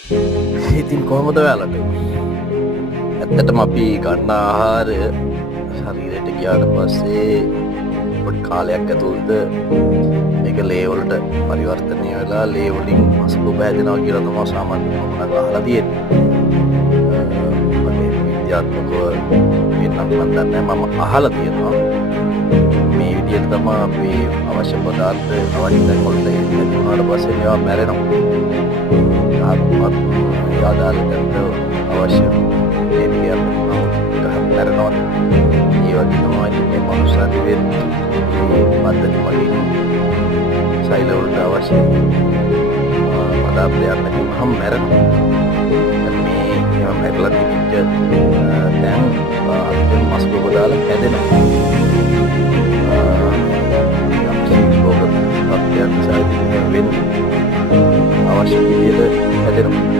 ඉතින් කොහොමද ඔයාලට? ඇත්තටම අපි ගන්න ආහාරය ශරීරයට ගියාට පස්සේ පොඩි කාලයක් ඇතුළත මේක ලේ වලට පරිවර්තනය වෙලා ලේ වලින් අසුබ හැදෙනවා කියලා තමයි සාමාන්‍යයෙන් මම අහලා තියෙන්නේ. මට විද්‍යාත්මකව වෙනම මම දන්නේ නැහැ, මම අහලා තියෙනවා. මේ විදිහට තමයි අපි අවශ්‍ය පදාර්ථ අවශ්‍ය තැන් වලට එන්නේ වුණාට පස්සේ මේවා මැරෙනවා. ආත්මත් යාදාලකට අවශ්‍ය ඒ ටික මැරෙනවා. ඒ වගේ තමයි මේ මනුස්ස ශරීරයේ පද්ධති වලින් සෛල වලට අවශ්‍ය පදාර්ථයක් නැතිවම මැරෙනවා.